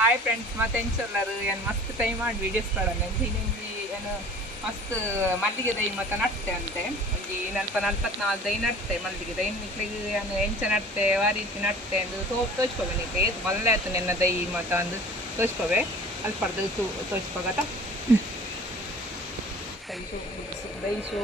hi friends ಮತ್ತೆ ಎಂಚಲ್ಲರು ಏನು ಮಸ್ತ್ ಟೈಮ್ ಮಾಡಿ ವೀಡಿಯೋಸ್ ಕೊಡೋಣ ಹಿಂಗೆ ಏನು ಮಸ್ತ್ ಮಲ್ಲಿಗೆ ದೈ ಮತ್ತು ನಟ್ಟೆ ಅಂತೆ ಒಂದು ನಲ್ಪತ್ನಾಲ್ಕು ದೈ ನಟ್ಟೆ ಮಲ್ಲಿಗೆ ದೈ ನಿಕ್ಲಿಗೆ ಏನು ಎಂಚ ನಟ್ಟೆ ಆ ರೀತಿ ನಟ್ಟೆ ಅಂದು ತೋಚ್ಕೋವೆ ನಿಕ್ಕೆ ಮಲ್ಲೆ ಆಯ್ತು ನಿನ್ನ ದೈ ಮತ್ತು ಅಂದು ತೋಚ್ಕೋವೆ ಅಲ್ಪರ್ದು ತೋಚ್ಕೋಗತ್ತ ದೈ ಶೋ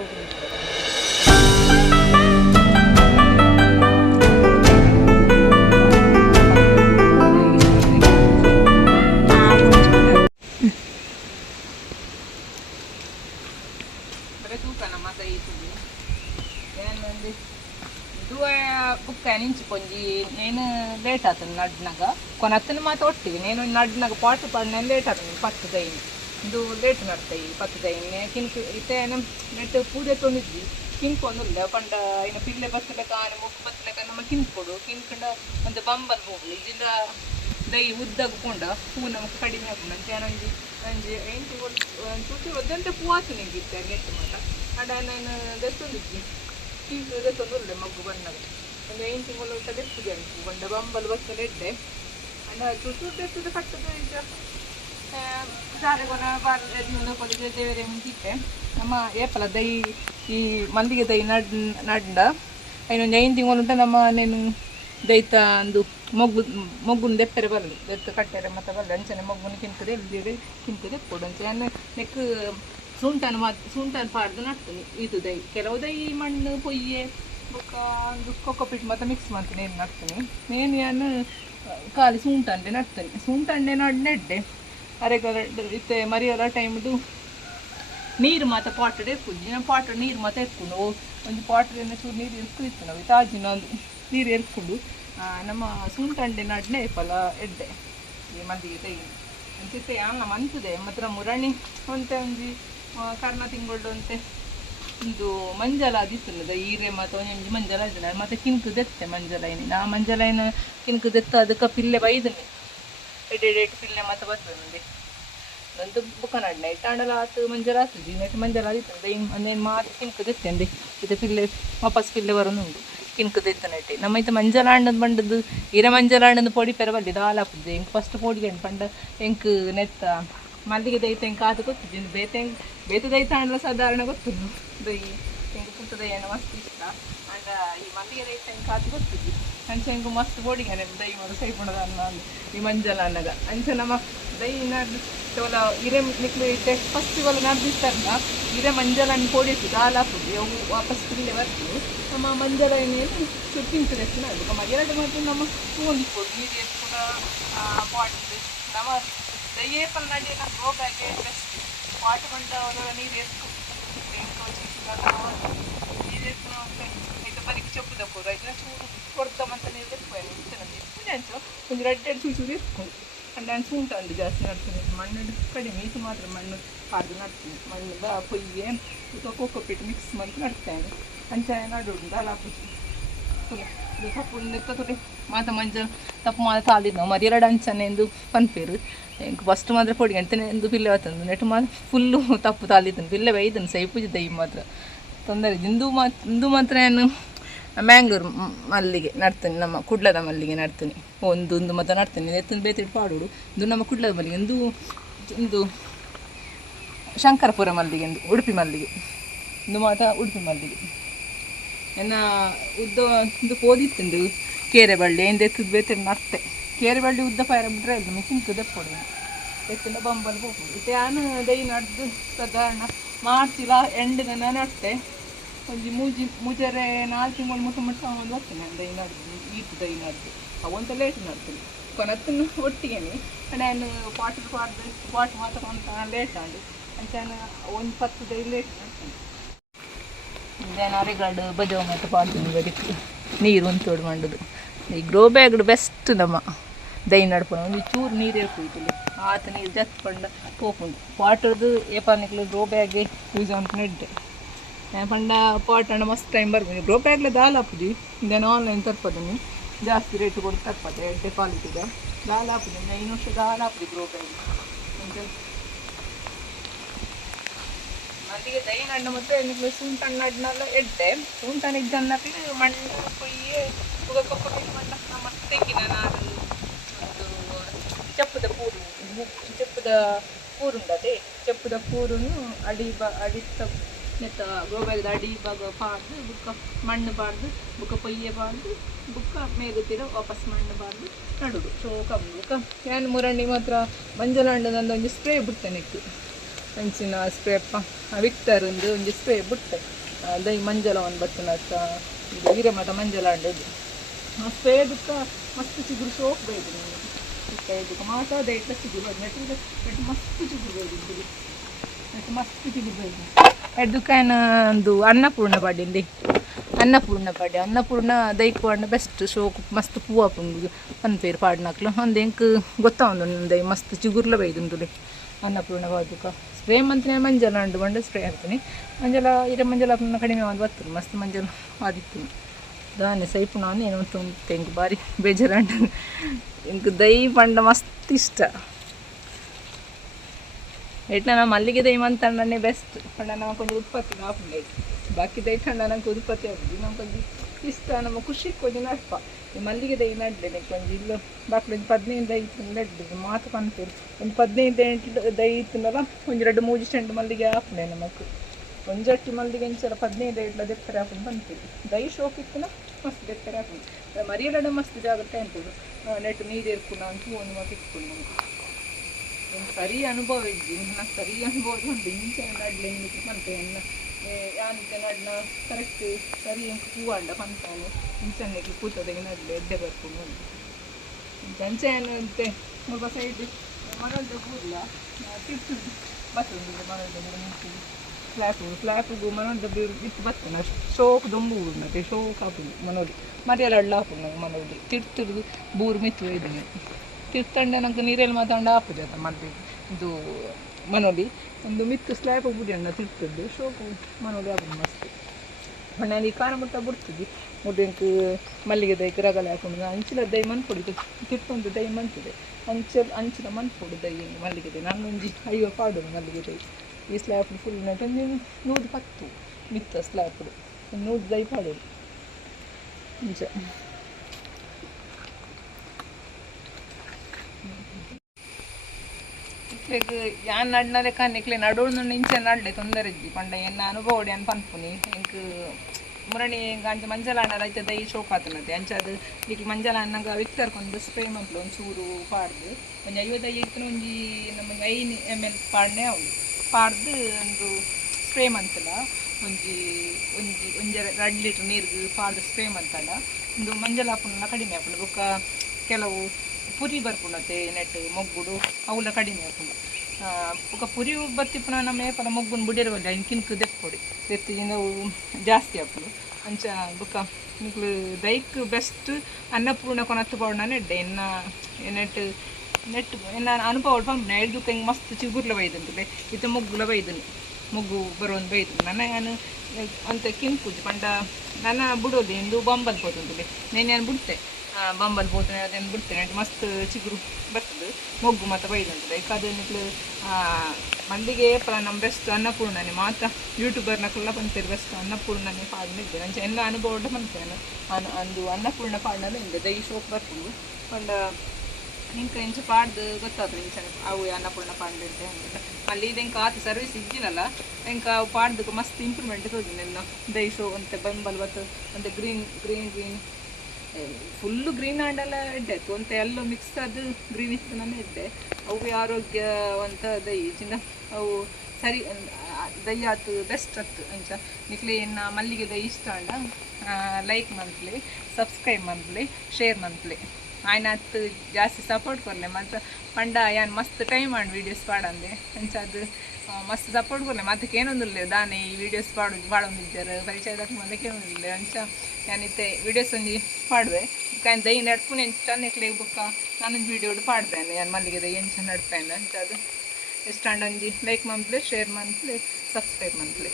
ಬುಕ್ಕ ನಿಂಚಿಕೊಂಜಿ నేను ಲೇಟ್ ಆತನು ನಡ್ನಾಗ ಕೊನತ್ತನ ಮಾತು ಒಟ್ಟಿಗೆ నేను ನಡ್ನಾಗ ಪಾಟ್ ಪಾಡ್ನ ಲೇಟ್ ಆತನು 10 ದೈನ್ ಇದು ಲೇಟ್ ನಡ್ತಾಯಿ 10 ದೈನ್ ಕಿನ್ಕು ಇತ್ತೆ ನೆಟ್ಟು ಪೂಜೆ ತೊಂದಿದ್ವಿ ಕಿನ್ಕೊಂದಿಲ್ಲ ಪಂಡ ಇನ್ನು ಪಿಲ್ಲೆ ಬತ್ತಲೆಕ ಆನೆ ಮುಕ್ಕು ಬತ್ತಲೆಕ ನಮ್ಮ ಕಿನ್ಕೊಡು ಕಿನ್ಕೊಂಡ ಒಂದು ಬಂಬಲ್ ಹೋಗ್ಲಿ ಇದರಿಂದ ದೈ ಉದ್ದಾಗ್ಕೊಂಡ ಹೂ ನಮಗೆ ಕಡಿಮೆ ಹಾಕೊಂಡು ಅಂತ ನಂಜಿ ನಂಜಿ ಎಂಟು ತುಟಿ ಒದ್ದಂತೆ ಪೂ ಆತು ನಿಂಗಿತ್ತೆ ನೆಟ್ಟು ಮಾಟ ಅಡ ನಾನು ದತ್ತೊಂದಿದ್ವಿ ಕಿನ್ಕು ತೊಂದಿಲ್ಲ ಮಗು ಬಂದಾಗ ಒಂದು 8 ತಿಂಗಳು ಊಟ ಬೆಚ್ಚಗೆ ಅನ್ಸು ಬಂಡ ಬಂಬಲ್ ಬಸ್ಸಲ್ಲಿ ಇದ್ದೆ ಅಂಡ ಚುಟ್ಟು ಬೆಚ್ಚದ ಕಟ್ಟದ ಈಗ ಸಾರೆಗೊನ ಬಾರ ಕೊಲಿಗೆ ದೇವರೇ ಮುಂಚಿಟ್ಟೆ ನಮ್ಮ ಏಪಲ ದೈ ಈ ಮಂದಿಗೆ ದೈ ನಡ್ಡ ಇನ್ನೊಂದು 5 ತಿಂಗಳು ಉಂಟ ನಮ್ಮ ನೇನು ದೈತ ಒಂದು ಮೊಗ್ಗುನ ದೆಪ್ಪರೆ ಬರಲಿ ದೆತ್ತ ಕಟ್ಟೆರೆ ಮತ್ತು ಬರಲಿ ಅಂಚನೆ ಮೊಗ್ಗುನ ಕಿಂಕದೆ ಎಲ್ಲಿ ಕಿಂಕದೆ ಕೊಡು ಅಂಚೆ ಅನ್ನ ನೆಕ್ ಸುಂಟನ ಪಾಡ್ದು ನಡ್ತೀನಿ ಇದು ದೈ ಕೆಲವು ದೈ ಮಣ್ಣು ಪೊಯ್ಯೆ ಬೊಕ್ಕ ಒಂದು ಕೊಕ್ಕೊಪಿಟ್ ಮತ್ತು ಮಿಕ್ಸ್ ಮಾಡ್ತೀನಿ ಏನು ನಡ್ತೀನಿ ನಾನು ಖಾಲಿ ಸುಂಟಂಡೆ ನಡ್ತೀನಿ ಸುಂಟಂಡೆ ನೆಡ್ಡೆ ಅರೆಗಲ ಇತ್ತೆ ಮರಿಯಲ್ಲ ಟೈಮ್ದು ನೀರು ಮಾತ್ರ ಪಾಟಡೆ ಎತ್ಕೊಂಡಿ ನಾನು ಪಾಟ ನೀರು ಮಾತ್ರ ಎತ್ಕೊಂಡು ಒಂದು ಪಾಟ್ರಿಂದ ಚೂರು ನೀರು ಎರ್ಕೊಂಡಿತ್ತು ನಾವು ತಾಜಿನ ಒಂದು ನೀರು ಎರ್ಕೊಂಡು ನಮ್ಮ ಸುಂಟಂಡೆ ನಡ್ನೆ ಫಲ ಎಡ್ಡೆ ಈ ಮಂದಿಗೆ ತೆಗಿ ಅಂಚಿತ್ತೆ ಅಲ್ಲ ಮಂತದೆ ಮಾತ್ರ ಮುರಣಿ ಒಂತೆ ಒಂಜಿ ಕರ್ಣ ತಿಂಗಳು ಅಂತೆ ಇದು ಮಂಜಲ ಅದಿತ್ತಲ್ಲದ ಈರೆ ಮತ್ತು ಒಂಜಿ ಮಂಜಲ ಇದ್ದಿಲ್ಲ ಮತ್ತು ಕಿನ್ಕು ದೆತ್ತೆ ಮಂಜಲ ಏನಿಲ್ಲ ಆ ಮಂಜಲ ಏನು ಕಿನ್ಕು ದೆತ್ತ ಅದಕ್ಕೆ ಪಿಲ್ಲೆ ಬೈದನೆ ಎಡೆಡೆಟ್ ಪಿಲ್ಲೆ ಮತ್ತು ಬರ್ತದೆ ನಂಗೆ ನಂದು ಬುಕ್ಕ ನಡ್ನೆ ಇಟ್ಟಾಂಡಲ ಆತು ಮಂಜಲ ಆಗ್ತದೆ ನೆಟ್ಟು ಮಂಜಲ ಆದಿತ್ತಂದೆ ಅಂದೇನು ಮಾತು ಕಿನ್ಕು ದೆತ್ತೆ ಅಂದೆ ಇದು ಪಿಲ್ಲೆ ವಾಪಸ್ ಪಿಲ್ಲೆ ಬರೋನುಂಟು ಕಿನ್ಕು ದೆತ್ತ ನೆಟ್ಟೆ ನಮ್ಮ ಇತ್ತು ಮಂಜಲ ಹಣ್ಣದು ಬಂಡದ್ದು ಈರೆ ಮಂಜಲ ಹಣ್ಣದು ಪೊಡಿ ಪೆರಬಲ್ಲಿ ದಾಲ್ ಹಾಕುದು ಹೆಂಗೆ ಫಸ್ಟ್ ಪೋಡಿಗೆ ಪಂಡ ಹೆಂಗೆ ನೆತ್ತ ಮಲ್ಲಿಗೆ ದೈತ ಹೆಂಗೆ ಕಾದು ಗೊತ್ತಿದ್ದು ಬೇತೆ ದೈತ ಹಣ್ಣಲ್ಲ ಸಾಧಾರಣ ಗೊತ್ತಿದ್ದು ದೈ ಹೆಂಗೆ ಕುಂತದ ಏನು ಮಸ್ತ್ ಇಷ್ಟ ಅಂಡ ಈ ಮಲ್ಲಿಗೆ ದೈತ ಹೆಂಗೆ ಕಾದು ಗೊತ್ತಿದ್ದು ಅಂಚೆ ಹೆಂಗೆ ಮಸ್ತ್ ಬೋಡಿಗೆ ದೈ ಮಾಡಿ ಸೈಪುಣದ ಅನ್ನ ಈ ಮಂಜಲ ಅನ್ನದ ಅಂಚೆ ನಮ್ಮ ದೈ ನಡ್ದು ಕೇವಲ ಹಿರೇ ನಿಕ್ಲು ಇಟ್ಟೆ ಫಸ್ಟ್ ಇವಾಗ ನಡ್ದಿಸ್ತಾರಲ್ಲ ಹಿರೇ ಮಂಜಲ ಹಣ್ಣು ಪೋಡಿಸಿ ದಾಲ್ ಹಾಕುದು ಅವು ವಾಪಸ್ ಪಿಲ್ಲೆ ಬರ್ತು ನಮ್ಮ ಮಂಜಲ ಎಣ್ಣೆಯಲ್ಲಿ ಸುಟ್ಟಿಂತದೆ ಅದಕ್ಕೆ ಎರಡು ಮಾತ್ರ ನಮ್ಮ ಹೊಂದಿಸ್ಬೋದು ನೀರು ಕೂಡ ಪಾಟ್ ನಮ್ಮ ದಯ್ಯೇ ಪಲ್ ನಡಿ ನಮ್ಮ ಗೋಬ್ಯಾಗೆ ಬೆಸ್ಟ್ ಪಾಟ್ ಬಂಡ ನೀರು ಎತ್ಕೊಂಡು ನೀರು ಎತ್ಕೊಂಡು ಇದು ಬರೀಕ್ ಚಪ್ಪುದ ಪೂರ ಇದನ್ನ ಚೂರು ಕೊಡ್ದಮ್ಮಂತ ನೀರು ಎತ್ಕೊಂಡು ಪೂಜೆ ಅಂಚು ಒಂದು ರೆಡ್ ಚೂರು ಎತ್ಕೊಂಡು ಅಂಡ್ ನಾನು ಸೂಂಟ ಒಂದು ಜಾಸ್ತಿ ನಡ್ತೀನಿ ಮಣ್ಣು ಕಡಿಮೆ ಇದು ಮಾತ್ರ ಮಣ್ಣು ಪಾಡ್ದು ನಡ್ತೀನಿ ಮಣ್ಣು ಪೊಯ್ಯೆ ಇದು ಕೊಕ್ಕೊಪಿಟ್ಟು ಮಿಕ್ಸ್ ಮಾಡಿ ನಡ್ತೇನೆ ಅಂಚೆ ನಡುವುದು ದಾಲ್ ಹಾಕುದು ಇದು ತಪ್ಪು ನೆತ್ತೊಡೆ ಮಾತ ಮಂಜ ತಪ್ಪು ಮಾತ ತಾಳಿದ್ ನಾವು ಮರಿ ಎರಡು ಅಂಚನೆ ಎಂದು ಪನ್ಪೇರು ಹೆಂಗೆ ಫಸ್ಟ್ ಮಾತ್ರ ಪೊಡಿ ಅಂತಾನೆ ಎಂದು ಪಿಲ್ಲೆ ಬರ್ತಂದು ನೆಟ್ಟು ಮಾತ್ರ ಫುಲ್ಲು ತಪ್ಪು ತಾಳಿದ್ದನು ಪಿಲ್ಲೆ ಬೈದನು ಸೈ ಪೂಜೆ ದೈ ಮಾತ್ರ ತೊಂದರೆ ಇಂದು ಮಾತ್ರ ನಾನು ಮ್ಯಾಂಗ್ಳೂರು ಮಲ್ಲಿಗೆ ನಡ್ತೀನಿ ನಮ್ಮ ಕುಡ್ಲದ ಮಲ್ಲಿಗೆ ನಡ್ತೀನಿ ಒಂದು ಮಾತ್ರ ನಡ್ತೀನಿ ಎತ್ತಿನ ಬೇತಿಟ್ಟು ಪಾಡೋಡು ಇದು ನಮ್ಮ ಕುಡ್ಲದ ಮಲ್ಲಿಗೆ ಒಂದು ಶಂಕರಪುರ ಮಲ್ಲಿಗೆ ಎಂದು ಉಡುಪಿ ಮಲ್ಲಿಗೆ ಇದು ಮಾತ್ರ ಉಡುಪಿ ಮಲ್ಲಿಗೆ ಎನ್ನ ಉದ್ದ ಇದು ಓದಿತ್ತಂದು ಕೇರೆ ಬಳ್ಳಿ ಎಂದು ಎತ್ತದ ಬೇತಿಟ್ಟು ನಡ್ತೆ ಕೇರೆ ಬಳ್ಳಿ ಉದ್ದ ಫೈರ್ ಬಿಟ್ರೆ ಇಲ್ಲ ಮಿಷಿನ್ಗೆ ದೆಪ್ಪೊಡು ಎತ್ತಿನ ಬಂಬಲ್ಲಿ ಹೋಗ್ಬೋದು ಇದು ನಾನು ದೈ ನಡ್ದು ಸಾಧಾರಣ ಮಾರ್ಚಿಲ ಎಂಡಿನ ನಡ್ತೆ ಒಂಜಿ ಮುಜರೆ 4 ತಿಂಗಳು ಮುಟ್ಟು ಒಂದು ಹೋಗ್ತೇನೆ ನಾನು ದೈ ನಡ್ದು ಈತು ದೈ ನಡ್ದು ಅವಂತ ಲೇಟ್ ನಡ್ತೀನಿ ಕೊನತ್ತನ್ನು ಒಟ್ಟಿಗೆ ನಾನು ಪಾಟ್ ಮಾತ್ರ ಲೇಟ್ ಆಡು ಅಂತ ಒಂದು 10 ದೈ ಲೇಟ್ ನಡ್ತೀನಿ ಇದೇನು ಅರೆಗಾಡು ಬಜಾವ್ ಮತ್ತು ಪಾಡ್ತೀನಿ ಬರೀಕ್ ನೀರು ಉಂಟೋಡು ಮಾಡೋದು ಈ ಗ್ರೋ ಬ್ಯಾಗ್ಡು ಬೆಸ್ಟ್ ನಮ್ಮ ದೈ ನಡ್ಪಣ ಒಂದು ಚೂರು ನೀರು ಹೇಳ್ಕೊಯ್ತಿಲ್ಲ ಆತ ನೀರು ಜತ್ಕೊಂಡು ಹೋಗ್ಕೊಂಡು ಪಾಟದ್ದು ಏಪಾನಿಕ್ಲು ಗ್ರೋ ಬ್ಯಾಗ್ಗೆ ಯೂಸ್ ಅಂತ ನೆಡ್ಡೆ ಪಂಡ ಪಾಟ್ ಅಂಡ ಮಸ್ತ್ ಟೈಮ್ ಬರ್ಬೋದು ಗ್ರೋ ಬ್ಯಾಗ್ಲೆ ದಾಲ್ ಹಾಪುದು ಇದೇನು ಆನ್ಲೈನ್ ತರ್ಪದೀನಿ ಜಾಸ್ತಿ ರೇಟ್ ಕೊಟ್ಟು ತರ್ಪದೆ ಎಡ್ಡೆ ಕ್ವಾಲಿಟಿಗೆ ದಾಲ್ ಹಾಪುದು 5 ವರ್ಷ ದಾಲ್ ಹಾಪುದು ಗ್ರೋ ಬ್ಯಾಗ್ ಮಲ್ಲಿಗೆ ದೈ ನಡ್ಡು ಮತ್ತು ಎಣ್ಣೆ ಸುಂಟಣ್ಣ ನಡ್ನೆಲ್ಲ ಎಡ್ಡೆ ಸುಂಟನ ಇದ್ದನ್ನಕ್ಕೆ ಮಣ್ಣು ಕೊಯ್ಯಿ ಕೊಪ್ಪ ಮಣ್ಣ ಮತ್ತು ತೆಂಗಿನ ನಾರು ಒಂದು ಚಪ್ಪದ ಪೂಡಿ చెప్పుದ ಪೂರು ಉಂಡದೆ చెప్పుದ ಪೂರುನು ಅಡಿತ್ತ ನೆತ್ತ ಗೋಬೆಲ್ದ ಅಡಿ ಭಾಗ ಪಾಡ್ದು ಬುಕ್ಕ ಮಣ್ಣು ಪಾಡ್ದು ಬುಕ್ಕ ಪೊಯ್ಯೆ ಪಾಡ್ದು ಬುಕ್ಕ ಮೇಗುತ್ತಿರ ವಾಪಸ್ ಮಣ್ಣು ಪಾಡ್ದು ನಡುದು ಶೋಕ ಬುಕ್ಕ ಏನು ಮುರಂಡಿ ಮಾತ್ರ ಮಂಜಲಾಂಡದಂದು ಒಂಜಿ ಸ್ಪ್ರೇ ಬಿಡ್ತೇನೆ ಅಂಚಿನ ಸ್ಪ್ರೇ ಅಪ್ಪ ವಿಕ್ಟರ್ ಒಂಜಿ ಸ್ಪ್ರೇ ಬಿಡ್ತೆ ದೈ ಮಂಜಲ ಒಂದು ಬರ್ತನ ಇದು ಹಿರೇಮಠ ಮಂಜಲಾಂಡದು ಆ ಸ್ಪ್ರೇ ದುಕ್ಕ ಮಸ್ತ್ ಚಿಗುರು ಶೋಕ್ ಬೈದು ಇದಕ್ಕೆ ಮಾತಾಡ ಇಟ್ಲ ಚಿಗುರು ನೆಟ್ಟು ಮಸ್ತ್ ಚಿಗುರು ಬೈದು ನೆಟ್ಟು ಮಸ್ತ್ ಚಿಗುರು ಬೈದು ಎಡ್ದುಕಾಯನ ಒಂದು ಅನ್ನಪೂರ್ಣ ಪಾಡ್ಯಂಡಿ ಅನ್ನಪೂರ್ಣ ದೈಕ್ವಾಂಡ ಬೆಸ್ಟ್ ಶೋಕ್ ಮಸ್ತ್ ಪೂವ ಪುಂಡು ಪನ್ಪೇರು ಪಾಡ್ನಕ್ಲು ಒಂದು ಎಂಕ್ ಗೊತ್ತಾವೊಂದು ದೈ ಮಸ್ತ್ ಚಿಗುರ್ಲ ಬೈದುಂಡು ಅನ್ನಪೂರ್ಣ ಪಾಡ್ದುಕ ಸ್ಪ್ರೇ ಮಂತಿನ ಮಂಜಲ ಅಂಡುಕೊಂಡು ಸ್ಪ್ರೇ ಹಾಕ್ತೀನಿ ಮಂಜಲ ಮಂಜಲ ಕಡಿಮೆ ಒಂದು ಬರ್ತದೆ ಮಸ್ತ್ ಮಂಜಲ ಆದಿತ್ತು ದಾನೆ ಸೈಪು ನಾನು ಏನೋ ತೆಂಗು ಬಾರಿ ಬೇಜಾರಂಡು ಇಂಕ ದೈ ಪಂಡ ಮಸ್ತ್ ಇಷ್ಟ ಎಟ್ಲ ನಾವು ಮಲ್ಲಿಗೆ ದೈ ಮಂತಣ್ಣನೇ ಬೆಸ್ಟ್ ಪಂಡ ನಾವು ಕೊಂಚ ಉತ್ಪತ್ತಿ ಆಪುಂಡೆ ಬಾಕಿ ದೈ ತಂಡ ನಂಗೆ ಉತ್ಪತ್ತಿ ಆಗುದು ನಾವು ಕೊಂಚ ಇಷ್ಟ ನಮ್ಮ ಖುಷಿ ಕೊಂಚ ನಡ್ಪ ಈ ಮಲ್ಲಿಗೆ ದೈ ನಡ್ದೆ ಕೊಂಚ ಇಲ್ಲ ಬಾಕಿ 15 ದೈ ನಡ್ದು ಮಾತು ಕನ್ಪೇರು ಒಂದು 15 ದೈ ಇತ್ತನಲ್ಲ ಒಂದು 2-3 ಚೆಂಡು ಮಲ್ಲಿಗೆ ಆಪುಂಡೆ ನಮಕ್ ಒಂಜಟ್ಟಿ ಮಲ್ಲಿಗೆ ಇಂಚರ 15 ಇಟ್ಲ ದೆಪ್ಪರೆ ಹಾಕೊಂಡು ಬಂತೀವಿ ದೈ ಶೋಕ್ ಇತ್ತನ ಮಸ್ತ್ ದೆಪ್ಪರೆ ಹಾಕೊಂಡು ಮರಿಯಲಡ ಮಸ್ತ್ ಜಾಗ್ರತೆ ಅನ್ಬೋದು ನೆಟ್ಟು ನೀರು ಇರ್ಕೊಂಡು ಅಂತ ಒಂದು ಮಾತು ಇಟ್ಕೊಂಡು ನಮ್ಗೆ ಸರಿ ಅನುಭವ ಇದ್ದಿ ನಾನು ಸರಿ ಅನುಭವ ಉಂಟು ಇಂಚೆ ನಡ್ಲೆ ಹಿಂಗೆ ಪಂತೇನ ಯಾನಿಗೆ ನಡ್ನ ಕರೆಕ್ಟ್ ಸರಿ ಎಂಕ ಹೂವಾಂಡ ಪಂತಾನೆ ಇಂಚನೆ ಕೂತದಾಗ ನಡ್ಲೆ ಎಡ್ಡೆ ಬರ್ಕೊಂಡು ಬಂದು ಅಂಚೆ ಏನಂತೆ ಸ್ವಲ್ಪ ಸೈಡ್ ಮನಲ್ದ ಕೂದಲ ತಿರ್ಸುದು ಬರ್ತದೆ ಮನಲ್ದ ನಿಂತು ಸ್ಲ್ಯಾಪಿಗೂ ಮನಲ್ದ ಬಿತ್ತು ಬರ್ತೇನೆ ಶೋಕ್ ದೊಂಬು ಉಂಟೆ ಶೋಕ್ ಹಾಕುದು ಮನೋಲಿ ಮರಿಯಲ್ಲ ಅಡ್ಲ ಹಾಕುದು ನಂಗೆ ಮನೋಲಿ ತಿರ್ತಿರ್ದು ಬೂರು ಮಿತ್ತು ಇದ್ದೀನಿ ತಿರ್ತಂಡೆ ನಂಗೆ ನೀರಲ್ಲಿ ಮಾತಾಡ ಹಾಪುದೆ ಅಂತ ಮಲ್ದಿ ಇದು ಮನೋಲಿ ಒಂದು ಮಿತ್ತು ಸ್ಲ್ಯಾಪ್ ಬುಡಿ ಅಣ್ಣ ತಿರ್ತದ್ದು ಶೋಕು ಮನೋಲಿ ಹಾಕೋದು ಮಸ್ತ್ ಮಣ್ಣಲ್ಲಿ ಖಾರ ಮುಟ್ಟ ಬಿಡ್ತಿದ್ವಿ ಮುಡ್ಡೆಂಕು ಮಲ್ಲಿಗೆ ದೈ ರಗಲೆ ಹಾಕೊಂಡು ಅಂಚಿಲ ದೈ ಮನ್ಪೊಡಿ ತಿರ್ತೊಂದು ದೈ ಮಂತಿದೆ ಅಂಚಿನ ಮನ್ಪೊಡು ದೈ ಮಲ್ಲಿಗೆ ದೈ ನಾನೊಂಜಿ ಅಯ್ಯೋ ಪಾಡು ಮಲ್ಲಿಗೆ ದೈ ಈ ಸ್ಲ್ಯಾಪ್ ಫುಲ್ ನಟ ನೂದು 10 ಮಿತ್ತ ಸ್ಲ್ಯಾಪ್ಡು ನೂದು ದೈ ಪಾಡೋದು ನಿಜ ಇಕ್ಲೆಗ್ ಯಾನ್ ನಡ್ನಲೆ ಕಾನಿಕ್ಲೆ ನಡೋಳು ಇಂಚೆ ನಡ್ಲೆ ತೊಂದರೆ ಇದ್ದಿ ಪಂಡ ಎನ್ನ ಅನುಭವಡಿ ಅನ್ ಪನ್ಪುನಿ ಎಂಕ್ ಮುರಣಿ ಅಂಚ ಮಂಜಲಾಂಡ ರೈತ ದೈ ಶೋಕ್ ಆತನದೆ ಅಂಚದು ಈಗ ಮಂಜಲಾಂಡಂಗ ವಿಕ್ಟರ್ಕೊಂದು ಸ್ಪ್ರೇ ಮಂತ್ಲು ಒಂಚೂರು ಪಾಡ್ದು ಒಂದು 50 ಇತ್ತು ಒಂಜಿ ನಮಗೆ 5 ml ಪಾಡ್ನೆ ಅವಳು ಪಾಡ್ದು ಒಂದು ಸ್ಪ್ರೇ ಮಂತಲ್ಲ ಒಂಜಿ 2 ಲೀಟ್ರ್ ನೀರಿಗೆ ಪಾಡ್ದು ಸ್ಪ್ರೇ ಮಂತಲ್ಲ ಒಂದು ಮಂಜಲ ಹಾಪುನ ಕಡಿಮೆ ಹಾಪುಂಡು ಬೊಕ್ಕ ಕೆಲವು ಪುರಿ ಬರ್ಪುಂಡತೆ ನೆಟ್ಟು ಮೊಗ್ಗುಡು ಅವುಲ ಕಡಿಮೆ ಹಾಪುಂಡು ಬೊಕ್ಕ ಪುರಿ ಬತ್ತಿಪ್ಪುನ ನಮ್ಮ ಏಪಲ ಮೊಗ್ಗುನ ಬುಡಿರವಲ್ಲ ಇಂಕಿನ್ಕ್ ದೆಪ್ಪೊಡಿ ದೆತ್ತಿಗಿಂದ ಅವು ಜಾಸ್ತಿ ಹಾಪುಂಡು ಅಂಚ ಬೊಕ್ಕ ನಿಕ್ಲು ದೈಕ್ ಬೆಸ್ಟ್ ಅನ್ನಪೂರ್ಣ ಕೊನತ್ತು ಪೌಡ್ನ ನೆಡ್ಡೆ ನೆಟ್ಟು ಎನ್ನ ಅನುಭವ ಪಂಪು ಎಳ್ದುಕ್ಕ ಹಿಂಗೆ ಮಸ್ತ್ ಚಿಗುರ್ಲ ಬೈದಂತಲೆ ಇದು ಮೊಗ್ಗುಲ ಬೈದನು ಮೊಗ್ಗು ಬರೋದು ಬೈದು ನಾನು ಅಂತ ಕಿನ್ಕುಜಿ ಪಂಡ ನನ್ನ ಬಿಡೋದು ಎಂದು ಬಂಬಲ್ ಹೋದಂತಲೆ ನಾನು ಬಿಡ್ತೆ ಬಂಬಲ್ ಹೋದ್ರೆ ಅದನ್ನು ಬಿಡ್ತೇನೆ ಮಸ್ತ್ ಚಿಗುರು ಬರ್ತದೆ ಮೊಗ್ಗು ಮತ್ತು ಬೈದಂತದೆ ಅದು ನಿಕ್ಲು ಮಂದಿಗೆ ನಮ್ಮ ಬೆಸ್ಟ್ ಅನ್ನಪೂರ್ಣನೆ ಮಾತ್ರ ಯೂಟ್ಯೂಬರ್ನಕ್ಕೆಲ್ಲ ಬಂತೇವೆ ಬೆಸ್ಟ್ ಅನ್ನಪೂರ್ಣನೆ ಪಾಡ್ನಿದ್ದೆ ನಂಚೆ ಎಲ್ಲ ಅನುಭವ ಬಂತೇನೆ ಅಂದು ಅನ್ನಪೂರ್ಣ ಪಾಡ್ನಲ್ಲಿ ಹಿಂದೆ ದೈ ಶೋಕ್ ಬರ್ತದೆ ಪಂಡ ನಿಂಗೆ ಇಂಚೆ ಪಾಡ್ದು ಗೊತ್ತಾದ್ರೆ ಇಂಚೆ ಅವು ಅನ್ನಪೂರ್ಣ ಪಾಡ್ಲಿದ್ದೆ ಅಂತ ಅಲ್ಲಿ ಇದು ಎಂಕ ಆತ ಸರ್ವಿಸ್ ಇದ್ದಿನಲ್ಲ ಎಂಕ ಅವು ಪಾಡ್ದಕ್ಕೆ ಮಸ್ತ್ ಇಂಪ್ರೂವ್ಮೆಂಟ್ ಹೋಗಿ ನನ್ನ ದೈ ಶೋ ಅಂತ ಬೆಂಬಲ್ ಬತ್ತು ಅಂತ ಗ್ರೀನ್ ಫುಲ್ಲು ಗ್ರೀನ್ ಹಣ್ಣೆಲ್ಲ ಇಡ್ಡಾಯ್ತು ಅಂತ ಎಲ್ಲೋ ಮಿಕ್ಸ್ ಅದು ಗ್ರೀನ್ ಇತ್ತು ನಾನು ಇದ್ದೆ ಅವು ಆರೋಗ್ಯವಂತ ದೈ ಚಿನ್ನ ಅವು ಸರಿ ದೈ ಆತು ಬೆಸ್ಟ್ ಅತ್ತು ಅಂಚ ನಿಕ್ಲೆ ಇನ್ನು ಮಲ್ಲಿಗೆ ದೈ ಇಷ್ಟ and like monthly subscribe monthly share monthly ఆయన అత్తు ಜಾಸ್ತಿ ಸಪೋರ್ಟ್ ಕೊರ್ಲೆ ಮತ್ತು ಪಂಡ ಯಾನ್ ಮಸ್ತ್ ಟೈಮ್ ಮಾಡಿ ವೀಡಿಯೋಸ್ ಪಾಡಂದೆ ಅಂಚ ಅದು ಮಸ್ತ್ ಸಪೋರ್ಟ್ ಕೊರ್ಲೆ ಮತ್ತೆ ಏನೊಂದಿಲ್ಲ ದಾನೆ ಈ ವೀಡಿಯೋಸ್ ಪಾಡೊಂದಿದ್ದಾರೆ ಪರಿಚಯದಾಗ ಮೊದಲಕ್ಕೆ ಏನೊಂದಿಲ್ಲ ಅಂಚ ಯಾನಿತ್ತೆ ವೀಡಿಯೋಸ್ ಒಂಜಿ ಪಾಡ್ವೆ ಕಾಯನ್ ದೈ ನಡ್ಪುನೆ ಎಂಚ ನೆಕ್ಲೆ ಬೊಕ್ಕ ನಾನೊಂದು ವೀಡಿಯೋ ಪಾಡ್ಬೇನೆ ಯಾನ್ ಮಲ್ಲಿಗೆ ದೈ ಎಂಚ ನಡ್ಪೇನೆ ಅಂಚ ಅದು ಇಷ್ಟ ಒಂಜಿ like monthly share monthly subscribe monthly